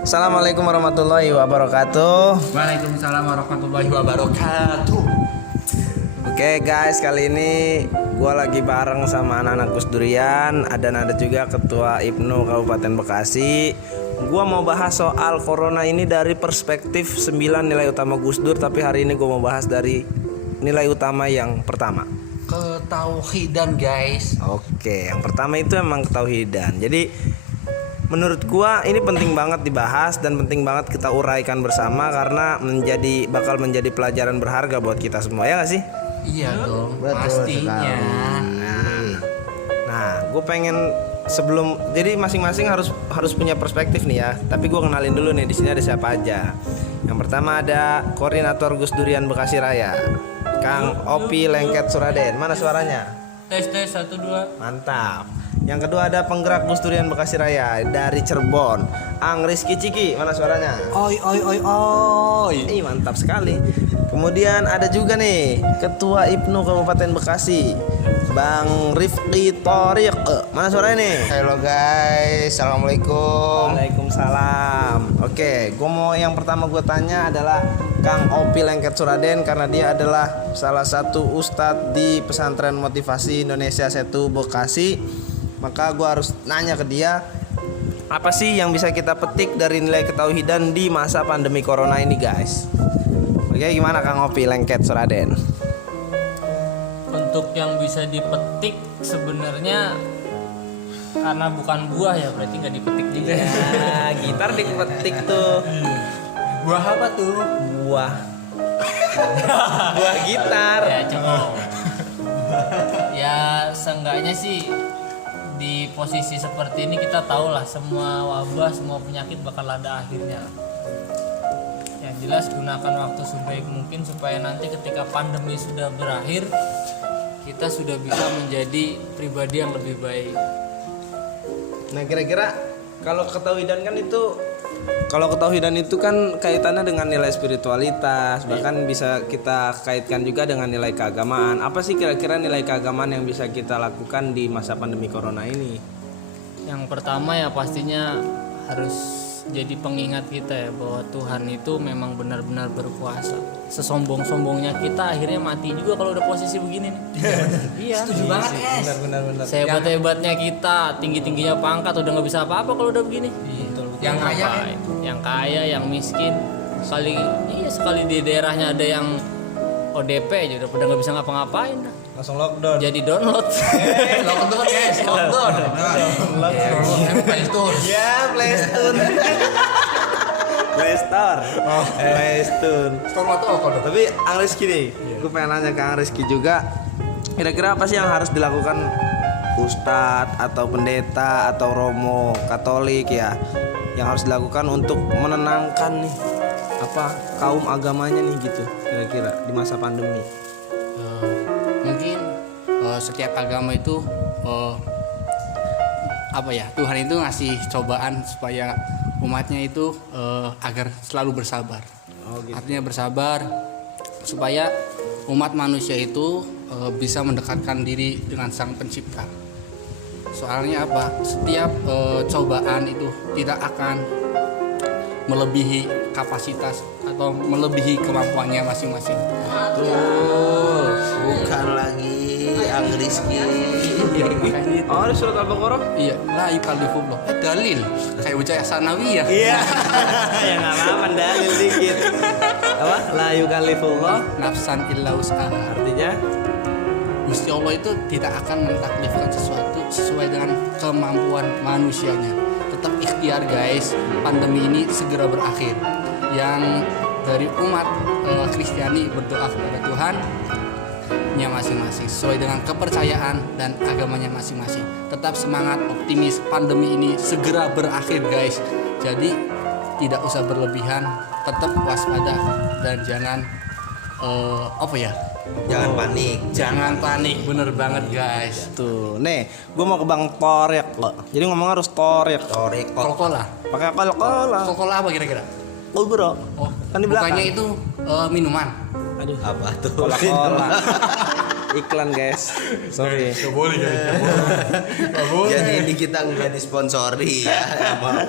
Assalamualaikum warahmatullahi wabarakatuh. Waalaikumsalam warahmatullahi wabarakatuh. Oke guys, kali ini gua lagi bareng sama anak-anak Gus Durian, dan ada juga Ketua IPNU Kabupaten Bekasi. Gua mau bahas soal corona ini dari perspektif 9 nilai utama Gus Dur, tapi hari ini gua mau bahas dari nilai utama yang pertama. Ketauhidan guys. Oke, yang pertama itu emang ketauhidan. Jadi menurut gua ini penting banget dibahas dan penting banget kita uraikan bersama karena bakal menjadi pelajaran berharga buat kita semua, ya gak sih? Iya dong, Betul pastinya. Nah, gue pengen jadi masing-masing harus punya perspektif nih ya. Tapi gue kenalin dulu nih, di sini ada siapa aja. Yang pertama ada Koordinator Gus Durian Bekasi Raya, Kang Opi Lengket Suraden. Mana suaranya? Tes 1 2. Mantap. Yang kedua ada penggerak Gus Durian Bekasi Raya dari Cirebon, Ang Rizky Ciki. Mana suaranya? Oi oi oi oi. Mantap sekali. Kemudian ada juga nih Ketua IPNU Kabupaten Bekasi, Bang Rifki Thoriq. Mana suaranya nih? Halo guys, assalamualaikum. Waalaikumsalam. Oke, yang pertama gue tanya adalah Kang Opi Lengket Suraden, karena dia adalah salah satu ustadz di Pesantren Motivasi Indonesia Setu Bekasi. Maka gue harus nanya ke dia, apa sih yang bisa kita petik dari nilai ketauhidan di masa pandemi corona ini guys? Oke, gimana Kang Opi Lengket Suraden? Untuk yang bisa dipetik sebenarnya karena bukan buah ya, berarti nggak dipetik juga. Ya, gitar dipetik tuh. Buah apa tuh? Buah gitar. Ya cukup. Ya seenggaknya sih di posisi seperti ini kita tahu lah semua wabah, semua penyakit bakal ada akhirnya. Yang jelas gunakan waktu sebaik mungkin supaya nanti ketika pandemi sudah berakhir kita sudah bisa menjadi pribadi yang lebih baik. Nah, kira-kira kalau ketauhidan itu kan kaitannya dengan nilai spiritualitas, bahkan bisa kita kaitkan juga dengan nilai keagamaan. Apa sih kira-kira nilai keagamaan yang bisa kita lakukan di masa pandemi corona ini? Yang pertama ya pastinya harus jadi pengingat kita ya bahwa Tuhan itu memang benar-benar berkuasa. Sesombong-sombongnya kita akhirnya mati juga kalau udah posisi begini nih. Iya. Setuju banget guys. Benar. Sehebat-hebatnya kita, tinggi-tingginya pangkat udah nggak bisa apa-apa kalau udah begini. Yang kaya kan? Yang kaya, yang miskin. Sekali di daerahnya ada yang ODP aja udah nggak bisa ngapa-ngapain dah. Langsung lockdown. Jadi download. Lockdown guys, lockdown. Play Store. Ya, Play Store. Store atau apa? Tapi Ang Rizky nih, gue pengen nanya ke Ang Rizky juga, kira-kira apa sih yang harus dilakukan ustadz atau pendeta atau romo Katolik ya, yang harus dilakukan untuk menenangkan nih kaum agamanya nih gitu, kira-kira di masa pandemi? Mungkin setiap agama itu Tuhan itu ngasih cobaan supaya umatnya itu agar selalu bersabar. Gitu. Artinya bersabar supaya umat manusia itu bisa mendekatkan diri dengan Sang Pencipta. Soalnya apa? Setiap cobaan itu tidak akan melebihi kapasitas atau melebihi kemampuannya masing-masing. Tuh, bukan lagi Ang Rizky. Oh, di surat Al-Baqarah? Iya, la yukallifullah. Dalil kayak ucap sanawiyah. Iya. Ya nggak apa-apa, dalil dikit. Apa? La yukallifullah. Nafsan illa wus'aha. Artinya Gusti Allah itu tidak akan mentaklifkan sesuatu sesuai dengan kemampuan manusianya. Tetap ikhtiar guys. Pandemi ini segera berakhir. Yang dari umat Kristiani berdoa kepada Tuhan nya masing-masing sesuai dengan kepercayaan dan agamanya masing-masing. Tetap semangat, optimis, pandemi ini segera berakhir guys. Jadi tidak usah berlebihan, tetap waspada dan jangan Jangan panik, bener banget guys. tuh, nih, gue mau ke Bang Thoriq loh. Jadi ngomong harus Thoriq. Coca-Cola. Pakai Coca-Cola. Coca-Cola apa kira-kira? Oh bro. Oh, Kan di belakang. bukannya itu minuman. Aduh. Apa tuh? Coca-Cola. iklan guys. Sorry. Gak boleh guys. Jadi ini kita nggak disponsori ya. Maaf.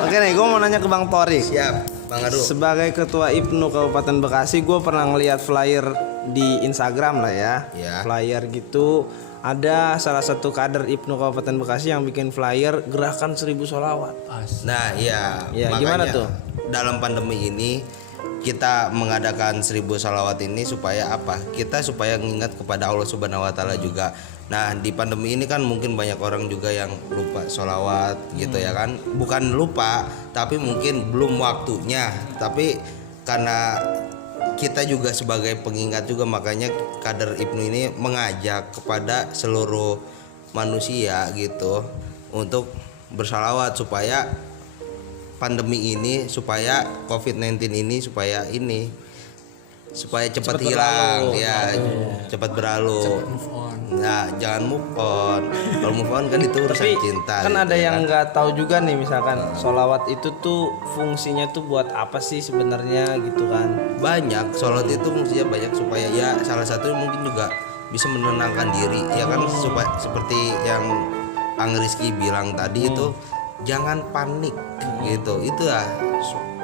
Oke nih, gue mau nanya ke Bang Torik. Siap, Bang Aru. Sebagai ketua IPNU Kabupaten Bekasi, gue pernah ngeliat flyer di Instagram lah ya. Ya. Flyer gitu. Ada salah satu kader IPNU Kabupaten Bekasi yang bikin flyer gerakan 1000 sholawat. Nah, iya. Ya, gimana tuh? Dalam pandemi ini kita mengadakan 1000 sholawat ini supaya apa? Kita supaya mengingat kepada Allah Subhanahu Wa Taala juga. Nah, di pandemi ini kan mungkin banyak orang juga yang lupa sholawat gitu ya kan. Bukan lupa, tapi mungkin belum waktunya. Tapi karena kita juga sebagai pengingat juga, makanya kader IPNU ini mengajak kepada seluruh manusia gitu untuk bersalawat supaya pandemi ini, supaya COVID-19 ini supaya cepat hilang ya, cepat berlalu. Move on. Nah, jangan move on. Kalau move on kan itu urusan Tapi cinta. kan gitu ada ya yang kan. nggak tahu juga nih, misalkan sholawat itu tuh fungsinya tuh buat apa sih sebenarnya gitu kan? Banyak sholat itu fungsinya banyak, supaya ya salah satu mungkin juga bisa menenangkan diri ya kan, supaya seperti yang Kang Rizky bilang tadi itu jangan panik gitu. Itu ya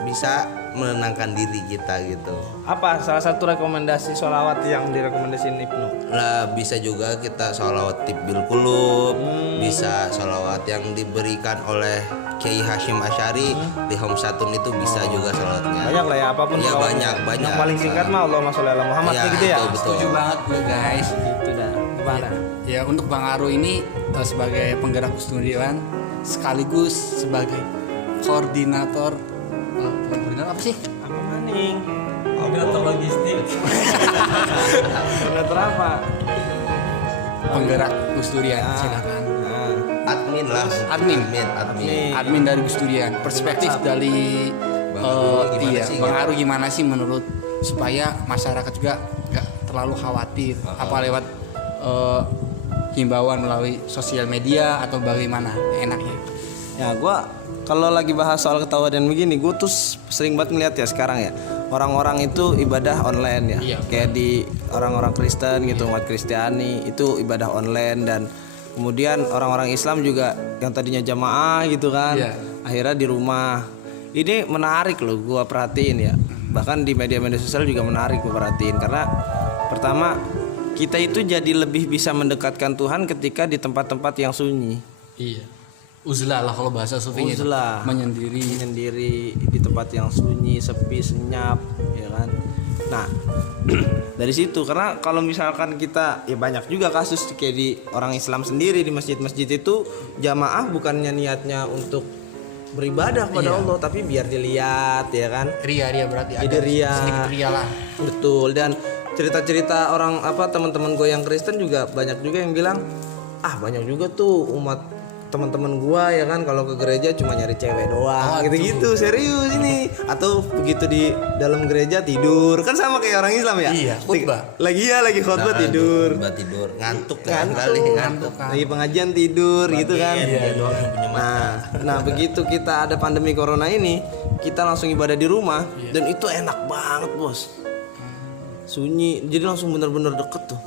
bisa menenangkan diri kita gitu. Apa salah satu rekomendasi sholawat yang direkomendasiin IPNU? Lah bisa juga kita sholawat Tibbil Qulub, bisa sholawat yang diberikan oleh Kiai Hashim Asy'ari di Home Satun, itu bisa juga sholawatnya. Banyak lah ya, apapun Iya, sholawatnya. banyak. Yang paling singkat mah Allahumma sholli ala Muhammad kayak gitu ya. itu betul. Setuju banget gue guys. Gitu dah. Gimana? Ya untuk Bang Aru ini sebagai penggerak Kusnudiyaan sekaligus sebagai koordinator koordinator apa sih? Apa maning? Koordinator logistik. Koordinator apa? Penggerak Kusnudiyaan, silakan. Nah, Admin lah. Admin. Admin dari Kusnudiyaan. Perspektif dari Bang Aru gimana iya, sih, Bang gitu? Aru gimana sih menurut supaya masyarakat juga nggak terlalu khawatir apa lewat himbauan melalui sosial media atau bagaimana enaknya? ya gua kalau lagi bahas soal ketawadan begini, gue tuh sering banget ngeliat ya sekarang ya, orang-orang itu ibadah online ya. Iya. Kayak di orang-orang Kristen gitu, umat Kristiani itu ibadah online, dan kemudian orang-orang Islam juga yang tadinya jamaah gitu kan, Iya. akhirnya di rumah. Ini menarik loh, gue perhatiin ya. Bahkan di media-media sosial juga menarik gue perhatiin, karena pertama kita itu jadi lebih bisa mendekatkan Tuhan ketika di tempat-tempat yang sunyi. Iya. Uzlah lah kalau bahasa sufinya itu. Uzlah. menyendiri di tempat yang sunyi, sepi, senyap, ya kan. Nah, dari situ, karena kalau misalkan kita, ya banyak juga kasus kayak di orang Islam sendiri di masjid-masjid itu jamaah bukannya niatnya untuk beribadah kepada Iya. Allah, tapi biar dilihat, ya kan. Ria berarti Ide ria. sedikit ria lah. Betul. Dan cerita-cerita orang teman-teman gue yang Kristen juga banyak juga yang bilang, banyak juga tuh umat teman-teman gua ya kan, kalau ke gereja cuma nyari cewek doang, gitu-gitu. Serius ini. Atau begitu di dalam gereja tidur, kan sama kayak orang Islam ya. Iya, khutbah. Lagi khotbah tidur. Tidur ngantuk kan kali Ngantuk. Lagi pengajian tidur gitu kan. Nah, begitu kita ada pandemi corona ini, kita langsung ibadah di rumah, dan itu enak banget, Bos. Sunyi, jadi langsung bener-bener deket tuh.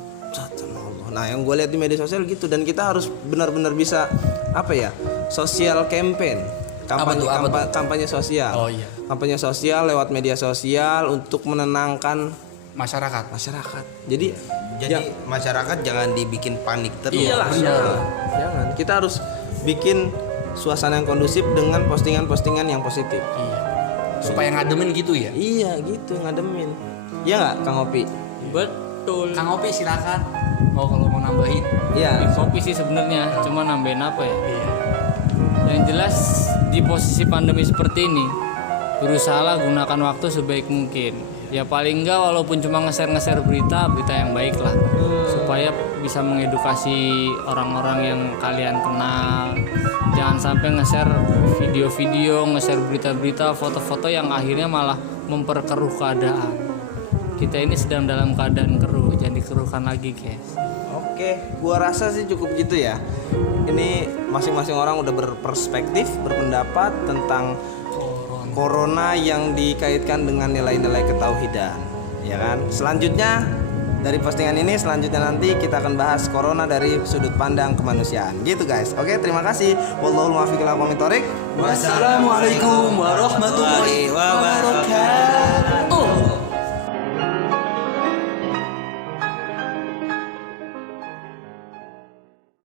Nah, yang gue lihat di media sosial gitu, dan kita harus benar-benar bisa social campaign, kampanye sosial. Oh iya. Kampanye sosial lewat media sosial untuk menenangkan Masyarakat. Jadi masyarakat jangan dibikin panik terus. iyalah, jangan. Kita harus bikin suasana yang kondusif dengan postingan-postingan yang positif. Iya. Supaya ngademin gitu ya. Iya, gitu, ngademin. Iya nggak, Kang Opi? Betul. Kang Opi silakan. Kalau mau nambahin. Iya. Kopi sih sebenarnya, cuma nambahin apa ya? Iya. Yang jelas di posisi pandemi seperti ini, berusahalah gunakan waktu sebaik mungkin. Ya paling enggak walaupun cuma nge-share berita yang baik lah, supaya bisa mengedukasi orang-orang yang kalian kenal. Jangan sampai nge-share video-video, nge-share berita-berita, foto-foto yang akhirnya malah memperkeruh keadaan. Kita ini sedang dalam keadaan keruh, jangan dikeruhkan lagi, guys. Oke, gua rasa sih cukup gitu ya. Ini masing-masing orang udah berperspektif, berpendapat tentang corona yang dikaitkan dengan nilai-nilai ketauhidan, ya kan? Selanjutnya dari postingan ini. Selanjutnya nanti kita akan bahas corona dari sudut pandang kemanusiaan. Gitu guys. Oke, terima kasih. Wallahul muwaffiq ila aqwamit thoriq. Wassalamualaikum warahmatullahi